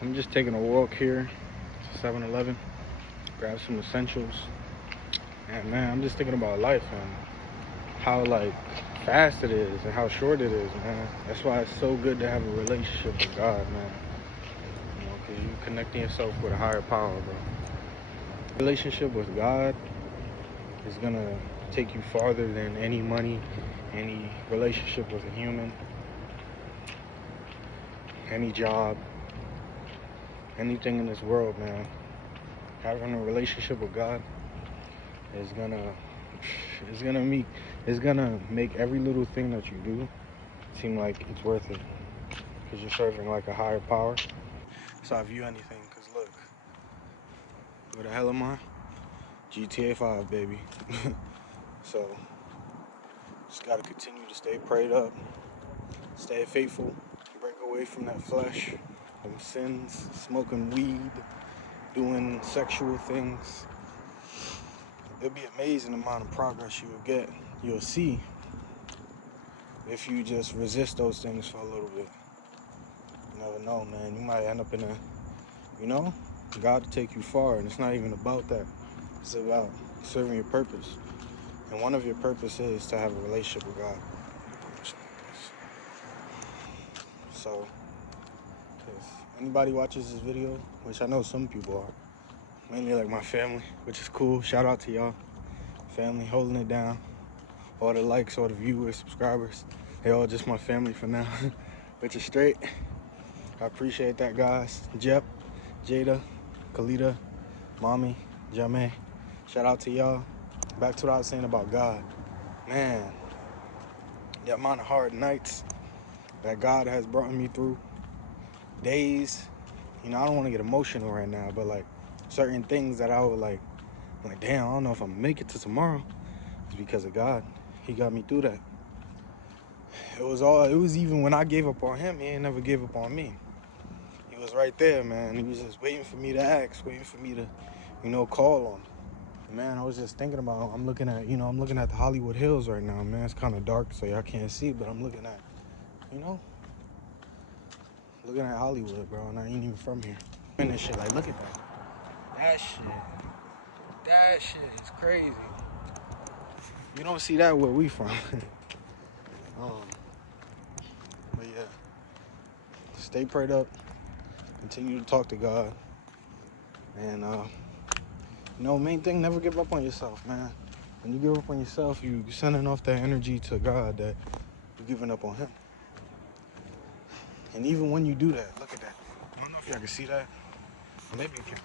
I'm just taking a walk here to 7-Eleven, grab some essentials. And man, I'm just thinking about life and how like fast it is and how short it is, man. That's why it's so good to have a relationship with God, man. You know, because you're connecting yourself with a higher power, bro. Relationship with God is gonna take you farther than any money, any relationship with a human, any job, anything in this world, man. Having a relationship with God is gonna make every little thing that you do seem like it's worth it, because you're serving like a higher power. So I view anything, because look, where the hell am I? GTA 5, baby. So just gotta continue to stay prayed up, stay faithful, break away from that flesh, them sins, smoking weed, doing sexual things. It'll be amazing the amount of progress you will get. You'll see if you just resist those things for a little bit. You never know, man. You might end up in God will take you far, and it's not even about that. It's about serving your purpose. And one of your purpose is to have a relationship with God. So, if anybody watches this video, which I know some people are, mainly like my family, which is cool. Shout out to y'all. Family holding it down. All the likes, all the viewers, subscribers, they all just my family for now, which is straight. I appreciate that, guys. Jep, Jada, Khalida, Mommy, Jameh. Shout out to y'all. Back to what I was saying about God. Man, the amount of hard nights that God has brought me through, days, I don't want to get emotional right now, but like certain things that I would like, damn, I don't know if I'm gonna make it to tomorrow. It's because of God. He got me through that. It was even when I gave up on him, he ain't never gave up on me. He was right there, man. He was just waiting for me to ask, waiting for me to, call on him. Man, I was just thinking about, I'm looking at the Hollywood Hills right now, man. It's kind of dark, so y'all can't see, but I'm looking at, looking at Hollywood, bro, and I ain't even from here. And this shit, like, look at that. That shit is crazy. You don't see that where we from. But yeah, stay prayed up, continue to talk to God, and main thing, never give up on yourself, man. When you give up on yourself, you're sending off that energy to God that you're giving up on him. And even when you do that, look at that. I don't know if y'all can see that. Maybe you can.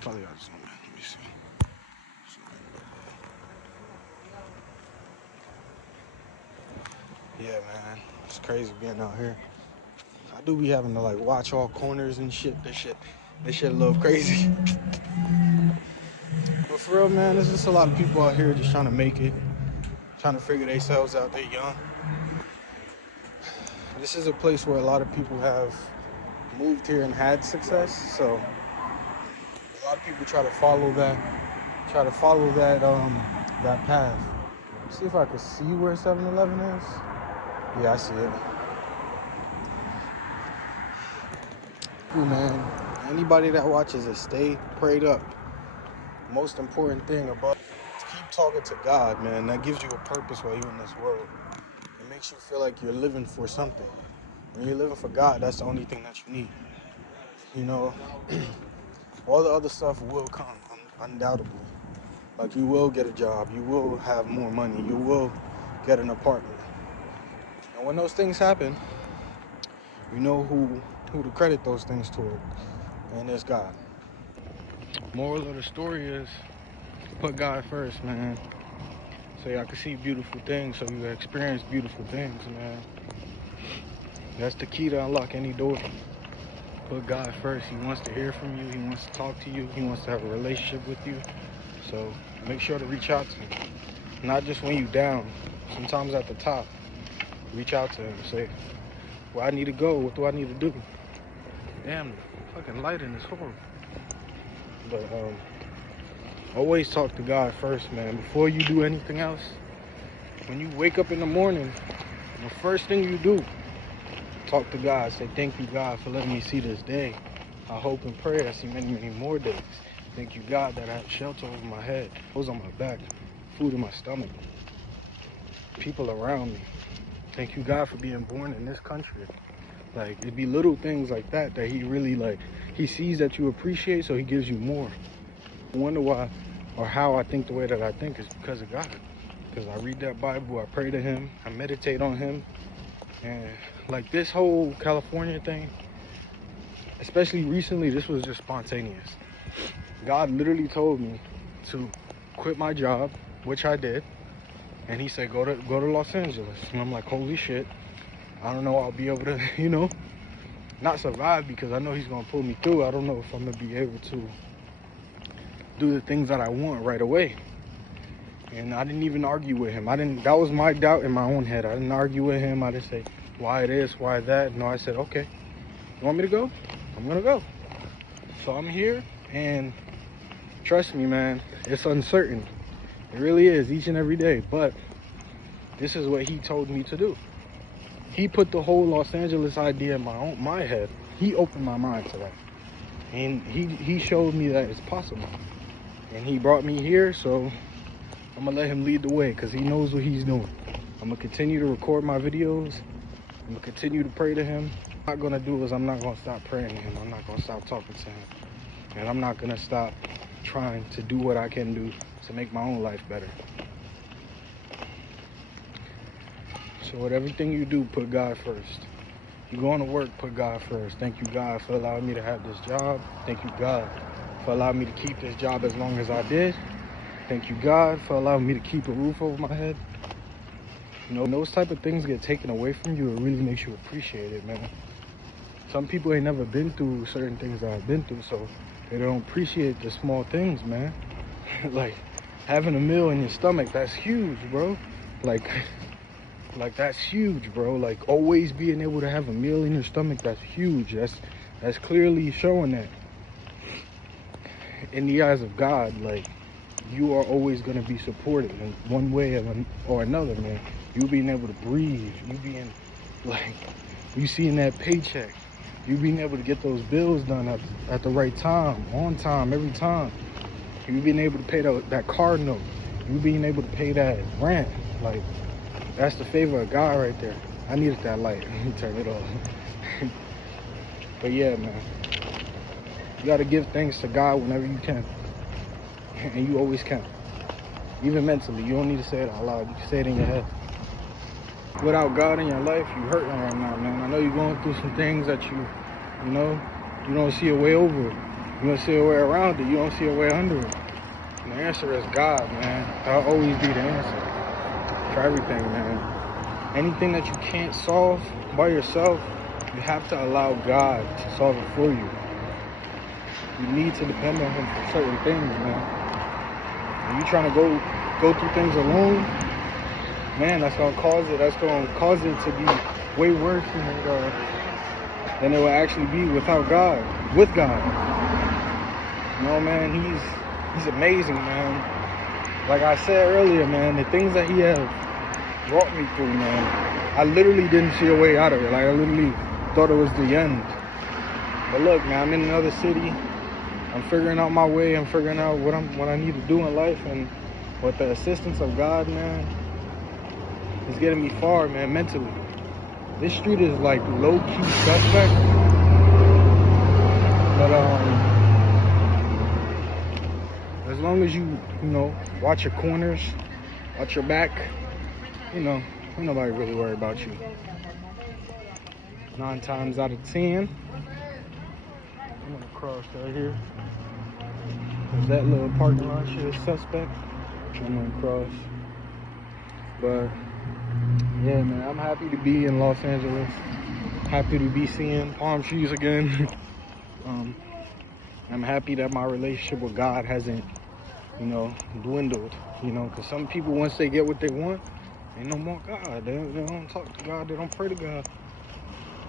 Probably got to zoom in. Let me see. Yeah, man, it's crazy being out here. I do be having to like watch all corners and shit. This shit a little crazy. But for real, man, there's just a lot of people out here just trying to make it, trying to figure themselves out. They're young. This is a place where a lot of people have moved here and had success. So a lot of people try to follow that that path. See if I can see where 7-Eleven is. Yeah, I see it. Cool, man. Anybody that watches it, stay prayed up. Most important thing about it is keep talking to God, man. That gives you a purpose while you're in this world. It makes you feel like you're living for something. When you're living for God, that's the only thing that you need. All the other stuff will come, undoubtedly. Like, you will get a job, you will have more money, you will get an apartment. And when those things happen, you know who to credit those things toward, and it's God. Moral of the story is, put God first, man. So y'all can see beautiful things, so you experience beautiful things, man. That's the key to unlock any door. Put God first. He wants to hear from you. He wants to talk to you. He wants to have a relationship with you. So make sure to reach out to him. Not just when you're down. Sometimes at the top. Reach out to him and say, where I need to go. What do I need to do? Damn, the fucking lighting is horrible. But always talk to God first, man. Before you do anything else. When you wake up in the morning, the first thing you do, talk to God, say thank you, God, for letting me see this day. I hope and pray I see many, many more days. Thank you, God, that I have shelter over my head, clothes on my back, food in my stomach, people around me. Thank you, God, for being born in this country. Like, it'd be little things like that that he really, like, he sees that you appreciate, so he gives you more. I wonder why or how I think the way that I think is because of God. Because I read that Bible, I pray to him, I meditate on him. And like this whole California thing, especially recently, this was just spontaneous. God literally told me to quit my job, which I did. And he said, go to Los Angeles. And I'm like, holy shit. I don't know I'll be able to, not survive, because I know he's going to pull me through. I don't know if I'm going to be able to do the things that I want right away. And I didn't even argue with him. That was my doubt in my own head. I didn't argue with him. I didn't say, why this, why that. No, I said, okay, you want me to go? I'm going to go. So I'm here, and trust me, man, it's uncertain. It really is, each and every day. But this is what he told me to do. He put the whole Los Angeles idea in my head. He opened my mind to that. And he showed me that it's possible. And he brought me here, so I'm going to let him lead the way, because he knows what he's doing. I'm going to continue to record my videos. I'm going to continue to pray to him. What I'm not going to do is I'm not going to stop praying to him. I'm not going to stop talking to him. And I'm not going to stop trying to do what I can do to make my own life better. So with everything you do, put God first. You going to work, put God first. Thank you, God, for allowing me to have this job. Thank you, God, for allowing me to keep this job as long as I did. Thank you, God, for allowing me to keep a roof over my head. When those type of things get taken away from you, it really makes you appreciate it, man. Some people ain't never been through certain things that I've been through, so they don't appreciate the small things, man. Like, having a meal in your stomach, that's huge, bro. Like that's huge, bro. Like, always being able to have a meal in your stomach, that's huge. That's clearly showing that in the eyes of God, like, you are always going to be supported in one way or another, man. You being able to breathe, you being, like, you seeing that paycheck, you being able to get those bills done at the right time, on time, every time. You being able to pay that car note, you being able to pay that rent, like, that's the favor of God right there. I needed that light. Let me turn it off. But yeah, man, you got to give thanks to God whenever you can. And you always can. Even mentally. You don't need to say it out loud. You can say it in your head. Without God in your life, you hurting right now, man. I know you're going through some things that you don't see a way over it. You don't see a way around it. You don't see a way under it. And the answer is God, man. That'll always be the answer for everything, man. Anything that you can't solve by yourself, you have to allow God to solve it for you. You need to depend on him for certain things, man. When you're trying to go through things alone, man, that's gonna cause it to be way worse than it will actually be without God. With God. Man, he's amazing, man. Like I said earlier, man, the things that he has brought me through, man, I literally didn't see a way out of it. Like, I literally thought it was the end. But look, man, I'm in another city. I'm figuring out my way. I'm figuring out what I need to do in life, and with the assistance of God, man, it's getting me far, man, mentally. This street is like low-key suspect, but as long as you watch your corners, watch your back, ain't nobody really worry about you. 9 times out of 10, I'm gonna cross right here. Cause that little parking lot shit is suspect. I'm gonna cross. But yeah, man, I'm happy to be in Los Angeles. Happy to be seeing palm trees again. I'm happy that my relationship with God hasn't, dwindled. Because some people, once they get what they want, they no more God. They don't talk to God. They don't pray to God.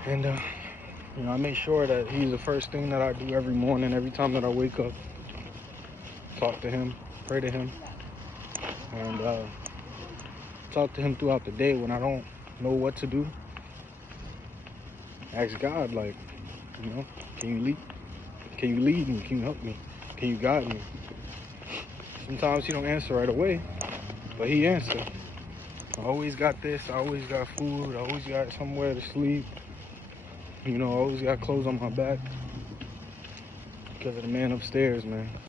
And I make sure that he's the first thing that I do every morning, every time that I wake up. Talk to him, pray to him, and talk to him throughout the day when I don't know what to do. ask God, like, you know, can you lead? Can you lead me? Can you help me? Can you guide me? Sometimes he don't answer right away, but he answer. I always got this. I always got food. I always got somewhere to sleep. You know, I always got clothes on my back because of the man upstairs, man.